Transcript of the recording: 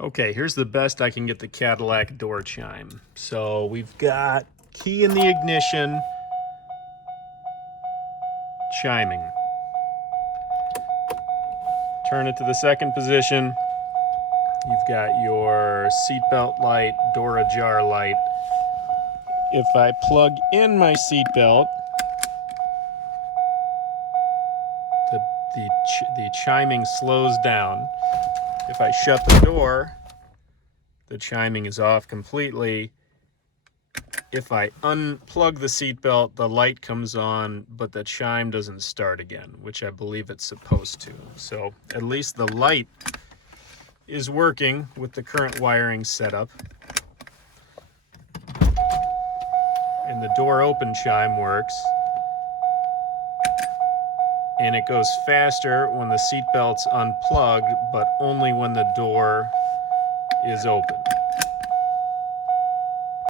Okay, here's the best I can get the Cadillac door chime. So we've got key in the ignition, chiming. Turn it to the second position. You've got your seatbelt light, door ajar light. If I plug in my seatbelt, the chiming slows down. If I shut the door, the chiming is off completely. If I unplug the seatbelt, the light comes on, but the chime doesn't start again, which I believe it's supposed to. So at least the light is working with the current wiring setup. And the door open chime works. And it goes faster when the seatbelt's unplugged, but only when the door is open.